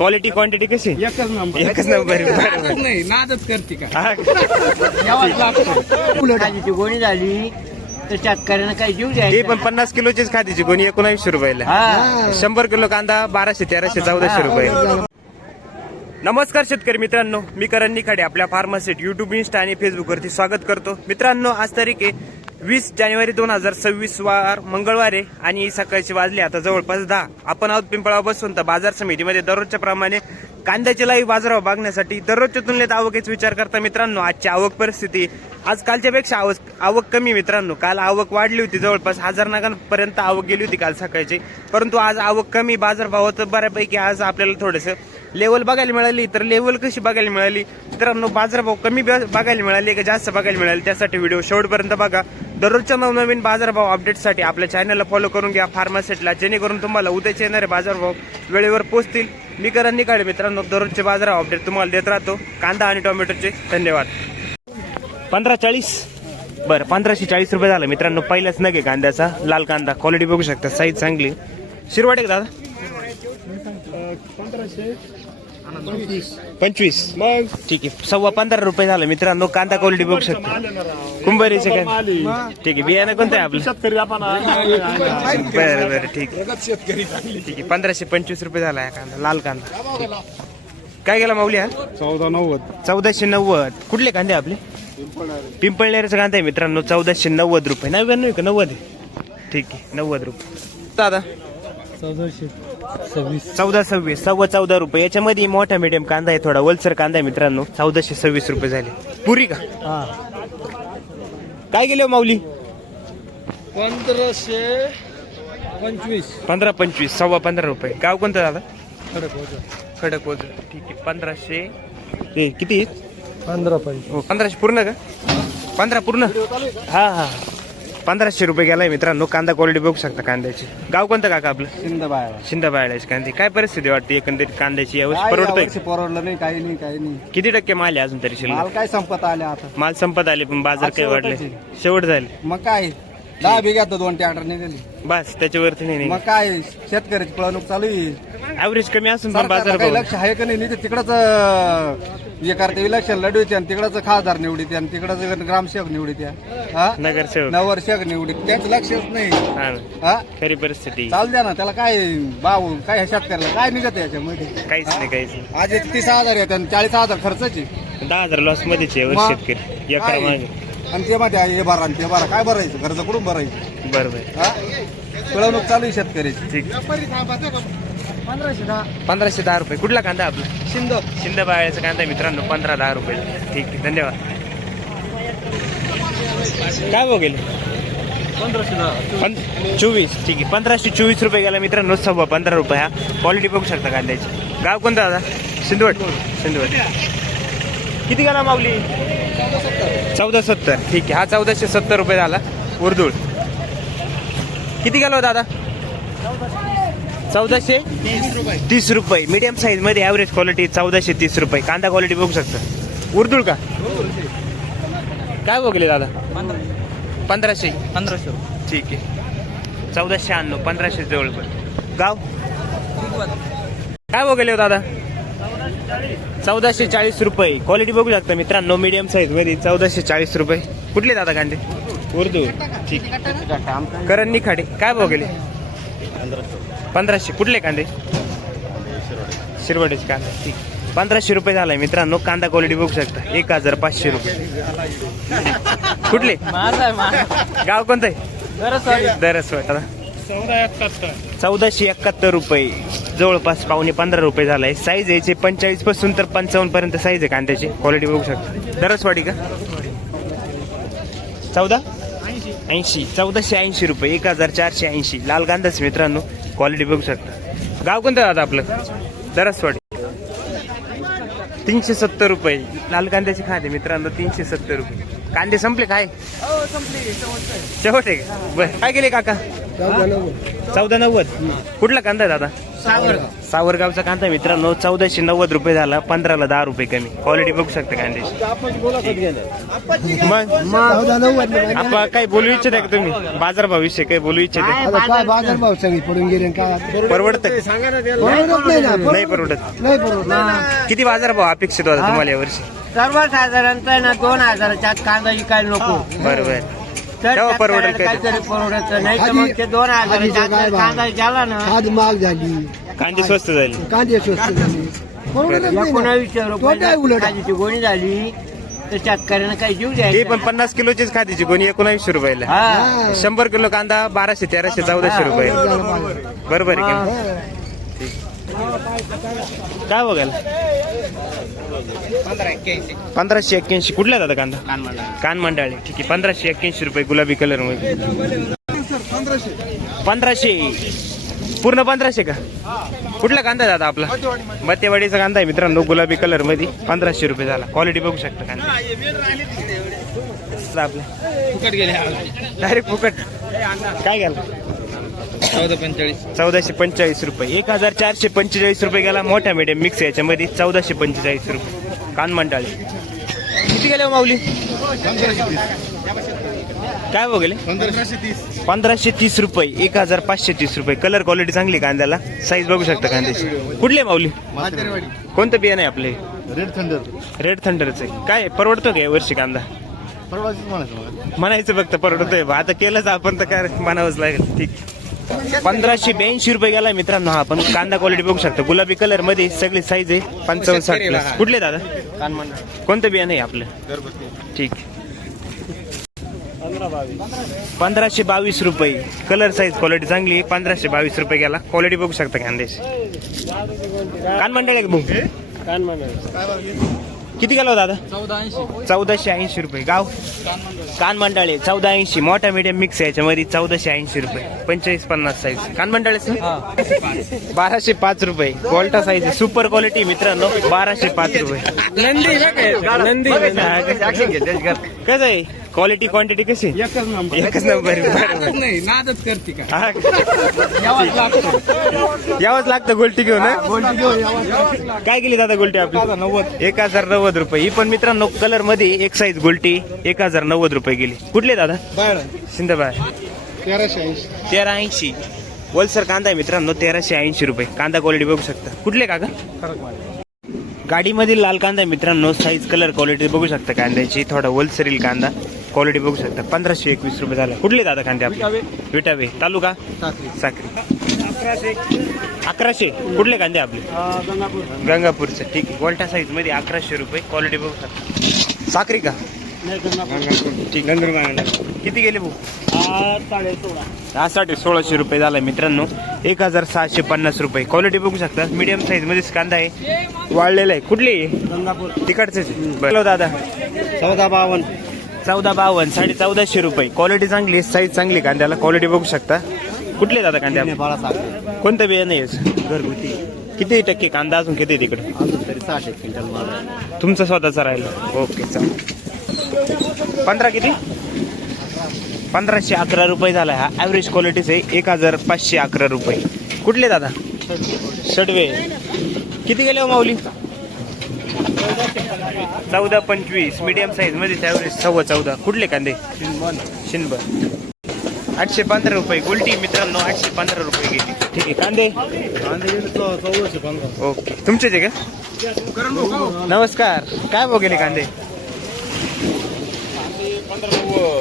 Quality quantity कशी? एकच number एकच नंबर बरं, बरं. नाही नादच करते का? हा. गोणी झाली तर शेतकऱ्यांना काही जीव ते द्यायचा पण पन्नास किलोचीच खादीची कोणी एकोणावीसशे रुपयाला. हा. शंभर किलो कांदा बाराशे तेराशे चौदाशे रुपये. नमस्कार शेतकरी मित्रांनो मी करण निखाडे आपल्या फार्मासिट युट्यूब इन्स्टा आणि फेसबुकवरती स्वागत करतो. मित्रांनो आज तारीख आहे वीस जानेवारी दोन हजार सव्वीस वार मंगळवार आणि सकाळची वाजली आता जवळपास दहा. आपण आहोत पिंपळा बसून तर बाजार समितीमध्ये दररोजच्या प्रमाणे कांद्याचे लाईव्ह बाजारावर बघण्यासाठी दररोजच्या तुलनेत आवकेच विचार करता मित्रांनो आजची आवक परिस्थिती आज कालच्यापेक्षा आवक आवक कमी मित्रांनो. काल आवक वाढली होती जवळपास हजार नागांपर्यंत आवक गेली होती काल सकाळची. परंतु आज आवक कमी बाजारभावात बऱ्यापैकी आज आपल्याला थोडंसं लेवल बघायला मिळाली तर लेवल कशी बघायला मिळाली? मित्रांनो बाजारभाव कमी बघायला मिळाले का जास्त बघायला मिळाले? त्यासाठी व्हिडिओ शेवटपर्यंत बघा. दररोजच्या नवनवीन बाजारभाव अपडेटसाठी आपल्या चॅनलला फॉलो करून घ्या फार्मासेटला जेणेकरून तुम्हाला उद्याचे येणारे बाजारभाव वेळेवर पोहोचतील मी करा निघाले मित्रांनो दररोजचे बाजारभाव अपडेट तुम्हाला देत राहतो. कांदा आणि टोमॅटोचे धन्यवाद. पंधरा चाळीस? बरं पंधराशे चाळीस रुपये झालं. मित्रांनो पहिलाच नगे कांद्याचा. लाल कांदा क्वालिटी बघू शकता. साईज चांगली. शिरवाटे दादा? दादा पंचवीस. मग ठीक आहे. सव्वा पंधरा रुपये झालं मित्रांनो. कांदा क्वालिटी बघू शकता. कुंभारीचे काय? ठीक आहे. बियाणं कोणतं आहे आपलं? शेतकरी आपण बरं बरं ठीक आहे. शेतकरी ठीक आहे. पंधराशे पंचवीस रुपये झाला हा कांदा. लाल कांदा. ठीक. काय गेला माऊली हा? चौदा नव्वद. चौदाशे नव्वद. कुठले कांदे आपले? पिंपळनेरचा कांदा आहे मित्रांनो. चौदाशे नव्वद रुपये. नव्याण्णव आहे का? नव्वद आहे? ठीक आहे. नव्वद रुपये. दादा चौदाशे सव्वीस. चौदा सव्वीस सव्वा चौदा रुपये. याच्यामध्ये मोठा मीडियम कांदा आहे थोडा वलसर कांदा आहे मित्रांनो. चौदाशे सव्वीस रुपये झाले. पुरी का? हा. काय गेले हो माऊली? पंधराशे पंचवीस. पंधरा पंचवीस सव्वा पंधरा रुपये. गाव कोणतं दादा? खडक. खडक वजन. ठीक आहे. पंधराशे. हे किती? पंधरा पंचवीस. हो पंधराशे पूर्ण का? पंधरा पूर्ण? हा हा. पंधराशे रुपये गेलाय मित्रांनो. कांदा क्वालिटी बघू शकता कांद्याची. गाव कोणतं काका आपलं? शिंदबाय शिंदा बाळाची कांदी. काय परिस्थिती वाटते एकंदरीत कांद्याची? यावर्षी परवडतोय? परवडलं नाही काही नाही काही नाही. किती टक्के माल आहे अजून तरी माल शिल्लक काय संपत आले आता? माल संपत आले पण बाजार काही वाढले. शेवट झाले. मग काय? दहा बिघ्यात दोन ट्रॅक्टर निघाली. बस त्याच्यावरती नाही मग काय शेतकऱ्याची पळवणूक चालू आहे. ऍव्हरेज कमी असून पण सरकारला बाजार काही भाव लक्ष आहे का नाही नाही तर तिकडच हे करते इलेक्शन लढवते आणि तिकडच खासदार निवडीते आणि तिकडच ग्रामसेवक निवडीते हा? नगरसेवक. नवरसेवक निवडीत. त्यांचं लक्षच नाही. हा. ना हा? खरी परिस्थिती. चाल द्या ना त्याला काय भाऊ काय ह्या शेतकऱ्याला काय निघत याच्यामध्ये? काहीच नाही काहीच नाही. आज एक तीस हजार येते आणि चाळीस हजार खर्चाची. दहा हजार लॉस मध्येच आहे वर्ष शेतकरी. एका? मागे. आणि ते मध्ये आहे हे भरा आणि ते भरा. काय भरायचं? खर्च कुठून भरायचं? बरोबर. हा? पिळवणूक चालू आहे शेतकऱ्याची ठीक. पंधराशे दहा. पंधराशे दहा रुपये. कुठला कांदा आपला? शिंद. शिंदे बाळ्याचा कांदा मित्रांनो पंधरा दहा रुपये. ठीक आहे धन्यवाद. काय भाव गेले? पंधराशे दहा. पं- चोवीस. ठीक आहे. पंधराशे चोवीस रुपये गेला मित्रांनो सव्वा पंधरा रुपये. हा. क्वालिटी बघू शकता कांद्याची. गाव कोणतं दादा? सिंधवड सिंधवड किती गेला माऊली? चौदा सत्तर. ठीक आहे. हा चौदाशे सत्तर रुपये झाला. उर्दूळ. किती गेला हो दादा? चौदाशे तीस रुपये. मीडियम साईजमध्ये ॲव्हरेज क्वालिटी चौदाशे तीस रुपये. कांदा क्वालिटी बघू शकता. उर्दूळ का? काय बघले दादा? पंधराशे. पंधराशे. ठीक आहे. चौदाशे शहाण्णव पंधराशे जवळपास गाव? काय बघले हो दादा? चौदाशे चाळीस रुपये. क्वालिटी बघू शकता मित्रांनो मीडियम साईजमध्ये चौदाशे चाळीस रुपये. कुठले दादा कांदे? उर्दू. ठीक. करण निखाडे. काय बघले पंधराशे. कुठले कांदे? शिरवडेचे कांदा. ठीक. पंधराशे रुपये झालाय मित्रांनो कांदा क्वालिटी बघू शकता. एक हजार पाचशे रुपये. कुठले? गाव कोणतं आहे? दरसवाट आता चौदा एकाहत्तर. चौदाशे एकाहत्तर रुपये. जवळपास पावणे पंधरा रुपये झालाय. साईज यायचे पंचेचाळीसपासून तर पंचावन्न पर्यंत साईज आहे कांद्याची. क्वालिटी बघू शकता. दरसवाडी का? चौदा? ऐंशी. चौदाशे ऐंशी रुपये. एक हजार चारशे ऐंशी. लाल कांदाच मित्रांनो. क्वालिटी बघू शकता. गाव कोणतं दादा आपलं? दरसवाडी तीनशे सत्तर रुपये. लाल कांद्याचे खाते मित्रांनो तीनशे सत्तर रुपये. कांदे संपले काय? शेवट आहे का? बरं. काय केले काका? चौदा नव्वद. कुठला कांदा आहे दादा? सावरगावचा कांदा आहे मित्रांनो. चौदाशे नव्वद रुपये झाला. पंधराला दहा रुपये कमी. क्वालिटी बघू शकता कांद्याची. मग आपण बोलू इच्छिता का तुम्ही? बाजारभाव विषय काही बोलू इच्छिता? आता काय बाजार भाव सांगित पडून गेले काय? परवडत. नाही परवडत. किती बाजारभाव अपेक्षित होता तुम्हाला यावर्षी सर्वसाधारणतः ना दोन हजाराच्या आत कांदा विकायला नको. बरोबर. तेव्हा परवडेल शेतकऱ्याला काय काहीतरी परवडत नाही तर मग ते दोन हजाराच्या आत जर कांदा गेला ना. खाद महाग झाली. कांदे स्वस्त झाले. कांदे स्वस्त झाले. परवडत नाही ना. एकोणावीसशे तोटा आहे उलट. गोणी झाली तर शेतकऱ्यांना काही जीव ते द्यायचा पण पन्नास किलोचीच खातीची कोणी एकोणावीसशे रुपयाला. हा. शंभर किलो कांदा बाराशे तेराशे चौदाशे रुपये. बरोबर. आहे की? हा. काय बघायला? पंधराशे एक्क्याऐंशी. कुठला दादा कांदा? कान मंडाळे. ठीक आहे. पंधराशे एक्क्याऐंशी रुपये गुलाबी कलरमध्ये. पंधराशे. पूर्ण पंधराशे का? कुठला कांदा दादा आपला? मतेवाडीचा कांदा आहे मित्रांनो गुलाबी कलरमध्ये. पंधराशे रुपये झाला. क्वालिटी बघू शकता कांदा. आपला. डायरेक्ट फुकट. काय घ्याल? चौदा पंचेचाळीस. चौदाशे पंचेचाळीस रुपये. एक हजार चारशे पंचेचाळीस रुपये गेला मोठा मीडियम मिक्स याच्यामध्ये चौदाशे पंचेचाळीस रुपये. कान मंडाळे. किती गेले हो माऊली? काय बघले पंधराशे तीस रुपये. एक हजार पाचशे तीस रुपये. कलर क्वालिटी चांगली कांद्याला. साईज बघू शकता कांद्याची. कुठले माऊली? कोणतं बियाणं आहे आपले? रेड थंडर रेड थंडरचं आहे. काय परवडतो का वर्षी कांदा? म्हणायचं फक्त परवडतोय. आता केलंच आपण तर काय म्हणावंच लागेल. ठीक. पंधराशे ब्याऐंशी रुपये गेला मित्रांनो हा पण कांदा क्वालिटी बघू शकता. गुलाबी कलरमध्ये सगळी साईज आहे पंचावन्न साठ प्लस कुठले दादा? कोणतं बियाणं आहे आपलं? ठीक. पंधराशे बावीस रुपये. कलर साईज क्वालिटी चांगली पंधराशे बावीस रुपये गेला. क्वालिटी बघू शकता कांद्याची. कान मंडळ आहे का भाऊ किती गेला दादा चौदाशे ऐंशी रुपये. गाव? कान मंडाळे. चौदा ऐंशी मोठा मीडियम मिक्स याच्यामध्ये चौदाशे ऐंशी रुपये. पंचेचाळीस पन्नास साईज कान मंडाळे बाराशे पाच रुपये. गोल्टा साईज सुपर क्वालिटी मित्रांनो. बाराशे पाच रुपये. नंदी कसं आहे? क्वालिटी क्वांटिटी कशी एकच नंबर. यावंच लागतं. गोल्टी घेऊन? काय केली दादा गोल्टी आपली? एक हजार नव्वद. रुपये. ही पण मित्रांनो कलरमध्ये एक साईज गोल्टी एक हजार नव्वद रुपये गेली. कुठले दादा? शिंदबाय तेराशे ऐंशी. तेरा ऐंशी. वलसर कांदा आहे मित्रांनो तेराशे ऐंशी रुपये. कांदा क्वालिटी बघू शकता. कुठले काका? गाडीमधील लाल कांदा आहे मित्रांनो साईज कलर क्वालिटी बघू शकता कांद्याची. थोडा वलसरील कांदा क्वालिटी बघू शकता. पंधराशे एकवीस रुपये झाला. कुठले दादा कांदे आपले? विटावे. तालुका? साखरी अकराशे. कुठले कांदे आपले? गंगापूरचे. ठीक आहे. गोल्टा साईजमध्ये अकराशे रुपये. क्वालिटी बघू शकता. साखरी का? ठीक. किती गेले भाऊ? हा साडे सोळाशे रुपये झाला मित्रांनो. एक हजार सहाशे पन्नास रुपये. क्वालिटी बघू शकता. मीडियम साईज मध्येच कांदा आहे. वाळलेला आहे. कुठली? तिकडचेच बरं दादा. चौदा बावन्न. चौदा बावन्न साडे चौदाशे रुपये. क्वालिटी चांगली आहे. साईज चांगली कांद्याला. क्वालिटी बघू शकता. कुठले दादा कांद्या कोणतं बियाणं आहे याचं? घरगुती. किती टक्के कांदा अजून किती आहे तिकडे? अजून तरी सहाशे क्विंटल माल तुमचा स्वतःचा राहिला. ओके चालेल पंधरा किती? पंधराशे अकरा रुपये झाला. हा ॲव्हरेज क्वालिटीच आहे. एक हजार पाचशे अकरा रुपये. कुठले दादा? षडवे. किती गेले हो माऊली? चौदा पंचवीस. मीडियम साईजमध्ये ॲव्हरेज सव्वा चौदा. कुठले कांदे? शिनबर आठशे पंधरा रुपये. गुलटी मित्रांनो आठशे पंधरा रुपये गेली. ठीक आहे कांदे? चौदाशे पंधरा ओके. तुमचेच आहे का? नमस्कार. काय भाव गेले कांदे?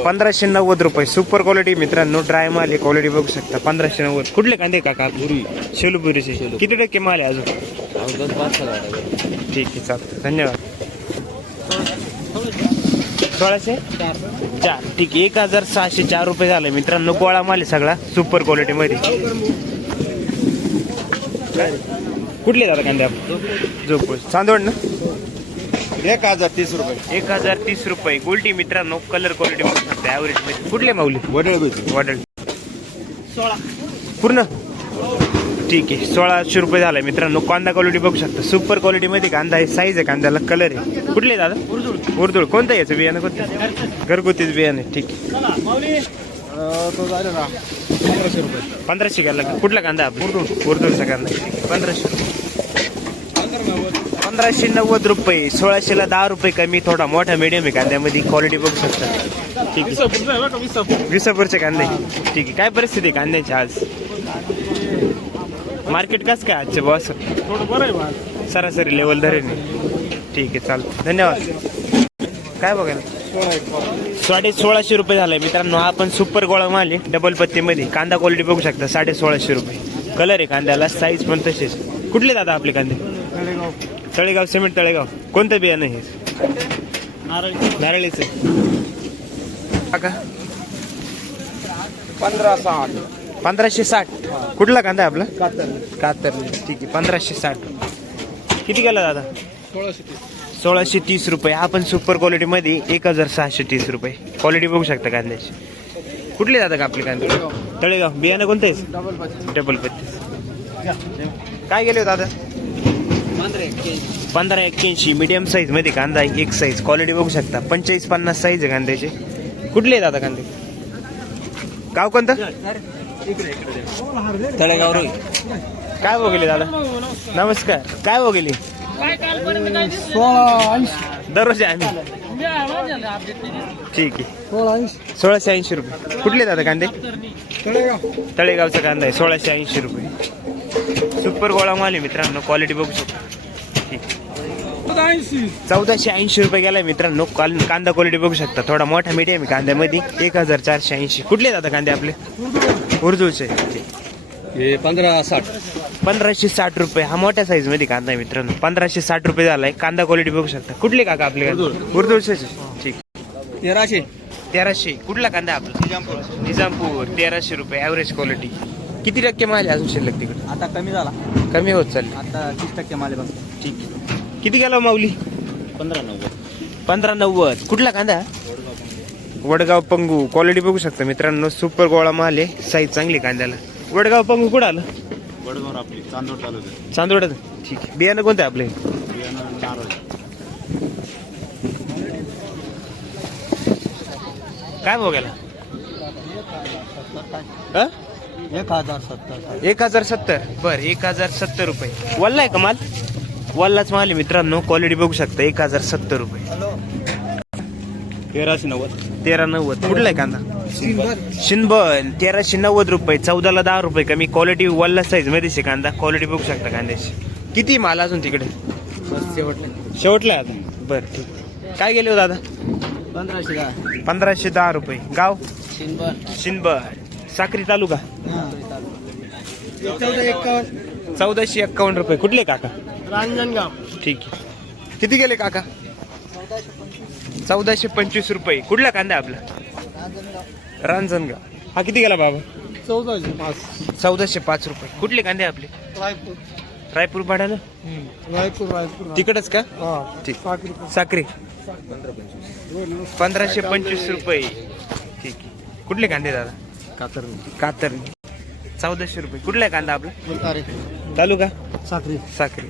पंधराशे नव्वद रुपये. सुपर क्वालिटी मित्रांनो ड्राय माल आहे क्वालिटी बघू शकता. पंधराशे नव्वद. कुठले कांदे काका? पुरी. शेलुपुरीचे. किती टक्के माल आहे अजून? ठीक आहे चालतं धन्यवाद. सोळाशे? चार. ठीक आहे. एक हजार सहाशे चार रुपये झाले मित्रांनो. गोळा माल आहे सगळा. सुपर क्वालिटी मध्ये. कुठले दादा कांदे आपण? झोपूर चांदवड ना? एक हजार तीस रुपये. एक हजार तीस रुपये. गोल्टी मित्रांनो कलर क्वालिटी ॲव्हरेजमध्ये. कुठले माऊली? वडळ बेची वॉटल पूर्ण? ठीक आहे. सोळाशे रुपये झाला मित्रांनो. कांदा क्वालिटी बघू शकता. सुपर क्वालिटी मध्ये कांदा आहे. साईज आहे कांद्याला. कलर आहे. कुठले दादा? उर्दूळ उर्दूळ कोणतं याचं बियाणं? कोणतं घरगुतीच बियाणं ठीक आहे. पंधराशे रुपये पंधराशे कुठला कांदा आपला? उर्दूचा कांदा. पंधराशे. पंधराशे नव्वद रुपये. सोळाशेला दहा रुपये कमी. थोडा मोठा मीडियम आहे कांद्यामध्ये. क्वालिटी बघू शकता. ठीक आहे. विसापूरचे कांदे. ठीक आहे. काय परिस्थिती आहे कांद्याची आज? मार्केट कसं काय आजचे बॉस थोडं बरं आहे बा सरासरी लेवल धरेने ठीक आहे चालतं धन्यवाद. काय बघायला? साडे सोळाशे रुपये झालाय मित्रांनो. हा पण सुपर गोळा माल आहे डबल पत्तीमध्ये. कांदा क्वालिटी बघू शकता साडे सोळाशे रुपये. कलर आहे कांद्याला साईज पण तसेच कुठले दादा आपले कांदे? तळेगाव. सिमेंट तळेगाव. कोणतं बियाणं हे? नारळीचं. का? पंधरा साठ. पंधराशे साठ. कुठला कांदा आहे आपला? कातर ठीक आहे पंधराशे साठ. किती गेला दादा? सोळाशे तीस. सोळाशे तीस रुपये. हा पण सुपर क्वालिटीमध्ये एक हजार सहाशे तीस रुपये. क्वालिटी बघू शकता कांद्याची. कुठले दादा का आपले कांदे? तळेगाव. बियाणं कोणतं? आहे डबल पत्तीस काय गेले हो दादा? पंधरा एक्क्याऐंशी. मीडियम साईजमध्ये कांदा आहे एक साईज क्वालिटी बघू शकता. पंचेचाळीस पन्नास साईज आहे कांद्याचे. कुठले आहे दादा कांदे? गाव कोणतं? तळेगाव रोई काय बघले दादा? नमस्कार. काय बघितली सोळा दररोज आहे आम्ही. ठीक आहे. सोळाशे ऐंशी रुपये. कुठले दादा कांदे? तळेगाव तळेगावचा कांदा आहे सोळाशे ऐंशी रुपये. सुपर गोळा माल आहे मित्रांनो क्वालिटी बघू शकतो. चौदाशे ऐंशी रुपये गेलाय मित्रांनो. काल- कांदा क्वालिटी बघू शकता. थोडा मोठा मीडियम आहे कांद्यामध्ये. एक हजार चारशे ऐंशी. कुठले दादा कांदे आपले? उर्दूचे. हे पंधरा साठ. पंधराशे साठ रुपये. हा मोठ्या साईजमध्ये कांदा आहे मित्रांनो. पंधराशे साठ रुपये झालाय. कांदा क्वालिटी बघू शकता. कुठले काका आपले? उर्दूचे. ठीक. तेराशे. तेराशे. कुठला कांदा आपला? निजामपूर. निजामपूर. तेराशे रुपये. ॲव्हरेज क्वालिटी किती टक्के माल आहे अजून शिल्लक तिकडे? आता कमी झाला. कमी होत चालले. आता तीस टक्के माले बघ. ठीक किती गेला माऊली? पंधरा नव्वद. पंधरा नव्वद. कुठला कांदा? वडगाव पंगू. क्वालिटी बघू शकता मित्रांनो. सुपर गोळा माल आहे. साईज चांगली कांद्याला. वडगाव पंगू कुठं आलं? वडगाव आपली चांदोड तालुक्यात चांदोडत ठीक आहे. बियाणं कोणतं आहे. आपले काय बघायला अ? एक हजार सत्तर. एक हजार सत्तर. बर एक हजार सत्तर रुपये. वल्ला आहे का माल? वल्लाच माल मित्रांनो. क्वालिटी बघू शकता. एक हजार सत्तर रुपये. तेराशे नव्वद. तेरा नव्वद. कुठला आहे कांदा? शिनबन तेराशे नव्वद रुपये. चौदाला दहा रुपये कमी. क्वालिटी वल्ला साईजमध्ये आहे कांदा. क्वालिटी बघू शकता कांद्याची. किती माल अजून तिकडे? शेवटला आहे आता बर ठीक. काय गेले हो दादा? पंधराशे दहा. पंधराशे दहा रुपये. गाव? शिनबर शिनबर साक्री तालुका? चौदाशे एक्कावन्न रुपये. कुठले काका? रांजणगाव. ठीक आहे. किती गेले काका? चौदाशे पंचवीस रुपये. कुठला कांदा आहे आपला? रांजणगाव. हा किती गेला बाबा? चौदाशे पाच. चौदाशे पाच रुपये. कुठले कांदे आपले? रायपूर. रायपूर भाड्यानं रायपूर रायपूर. तिकडच का? हा. ठीक. साखरी. साक्री पंधराशे पंचवीस रुपये. ठीक आहे. कुठले कांदे दादा? कातर कातर चौदाशे रुपये. कुठला आहे कांदा आपला? तालुका? साखरी साखरी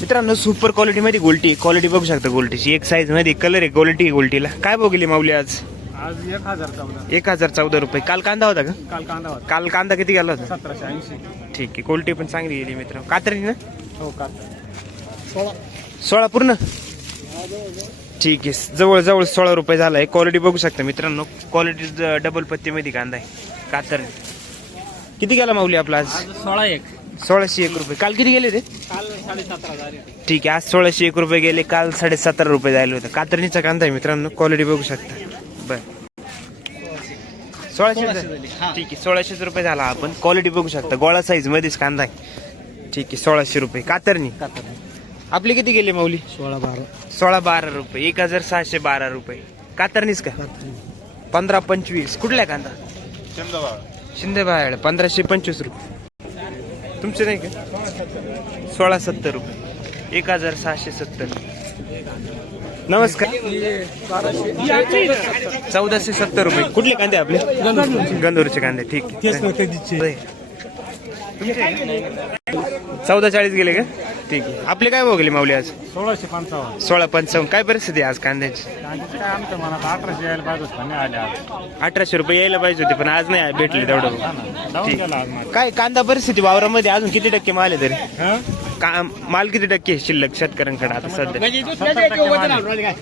मित्रांनो सुपर क्वालिटी मध्ये गोल्टी. क्वालिटी बघू शकता गोल्टीची एक साईजमध्ये कलर आहे क्वालिटी गोल्टीला. काय बघितली माऊली आज? आज एक हजार चौदा. एक हजार चौदा रुपये. काल कांदा होता का? काल कांदा होता. काल कांदा किती गेला होता? सतराशे ऐंशी. ठीक आहे क्वालिटी पण चांगली गेली मित्र कातरी ना? हो कातर सोळा. सोळा पूर्ण? ठीक आहे. जवळ जवळ सोळा रुपये झालाय. क्वालिटी बघू शकता मित्रांनो. क्वालिटी डबल पत्तीमध्ये कांदा आहे. कातर किती गेला माऊली आपला आज सोळा एक. सोळाशे एक रुपये. काल किती गेले ते ठीक आहे आज सोळाशे एक रुपये गेले काल साडेसतरा रुपये जायला होतं. कातरणीचा कांदा आहे मित्रांनो क्वालिटी बघू शकता. बर. सोळाशे ठीक आहे सोळाशेच रुपये झाला आपण. क्वालिटी बघू शकता. गोळा साईज मध्येच कांदा आहे. ठीक आहे सोळाशे रुपये. कातरणी. आपली किती गेली माऊली? सोळा बारा. सोळा बारा रुपये. एक हजार सहाशे बारा रुपये. कातरणीच का? पंधरा पंचवीस. कुठला आहे कांदा? शिंदे बाहेर पंधराशे पंचवीस रुपये. तुमचे नाही का? सोळा सत्तर रुपये. एक हजार सहाशे सत्तर. नमस्कार. चौदाशे सत्तर रुपये. कुठले कांदे आपले? गंधूरचे कांदे. ठीक. तुमचे? चौदा चाळीस गेले का? ठीक आहे. आपले काय भाव गेले माऊली आज? सोळाशे पंचावन्न. सोळा पंचावन्न. काय परिस्थिती आहे आज कांद्याची? काय आमच्या मनात अठराशे यायला पाहिजे होतं, नाही आले आज. अठराशे रुपये यायला पाहिजे होते पण आज नाही भेटले तेवढं डाऊन ठीक. केला आज माझा काय कांदा परिस्थिती वावरामध्ये अजून किती टक्के माल आहे तरी? हं? का माल किती टक्के आहे शिल्लक शेतकऱ्यांकडे आता सध्या? सत्तर टक्के माल आहे.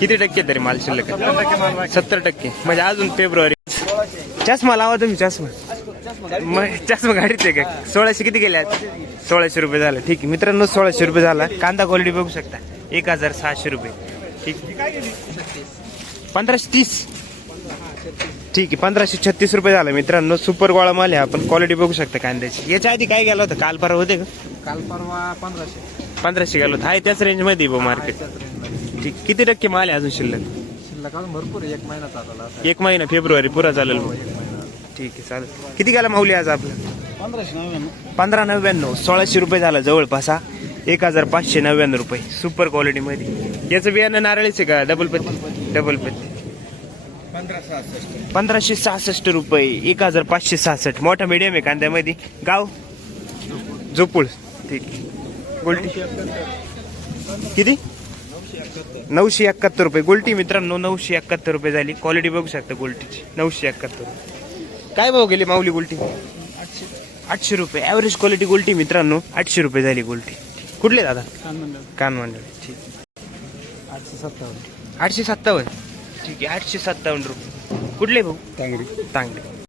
किती टक्के तरी माल शिल्लक आहे? सत्तर टक्के माल बाकी. सत्तर टक्के. म्हणजे अजून फेब्रुवारी. चष्मा लावा तुम्ही चष्मा. मग चष्मा गाडीच आहे का? सोळाशे किती गेले आज सोळाशे रुपये झालं. ठीक आहे मित्रांनो सोळाशे रुपये झाला. कांदा क्वालिटी बघू शकता. एक हजार सहाशे रुपये. ठीक पंधराशे तीस. ठीक आहे पंधराशे छत्तीस रुपये झालं मित्रांनो. सुपर गोळा माल आहे. आपण क्वालिटी बघू शकता कांद्याची. याच्या आधी काय गेलं होतं? काल परवा होते का? काल परवा पंधराशे. पंधराशे गेलो होतं. आहे त्याच रेंजमध्ये मध्ये. मार्केट ठीक किती टक्के माल आहे अजून शिल्लक? शिल्लक अजून भरपूर आहे, एक महिना चालला एक महिना फेब्रुवारी पुरा चालेल मग ठीक आहे चालेल. किती गेला माऊली आज आपलं? पंधराशे नव्याण्णव. पंधरा नव्याण्णव. सोळाशे रुपये झाला जवळपास हा एक हजार पाचशे नव्याण्णव रुपये. सुपर क्वालिटीमध्ये याचं बियाणं नारळीच आहे का? डबल पत्ती? डबल पत्ती. पंधराशे सहासष्ट रुपये. एक हजार पाचशे सहासष्ट. मोठा मीडियम आहे कांद्यामध्ये. गाव? जोपूळ ठीक गोल्टी. किती? नऊशे एकाहत्तर. रुपये. गोल्टी मित्रांनो नऊशे एकाहत्तर रुपये झाली. क्वालिटी बघू शकता गोल्टीची. नऊशे एकाहत्तर. रुपये काय भाव गेली माऊली गोल्टी? आठशे. रुपये. ॲव्हरेज क्वालिटी गोल्टी मित्रांनो आठशे रुपये झाली गोल्टी. कुठले दादा? कान मंडळ. ठीक. आठशे सत्तावन्न. आठशे सत्तावन्न. ठीक आहे आठशे सत्तावन्न रुपये. कुठले भाऊ? तांगडी. चांगले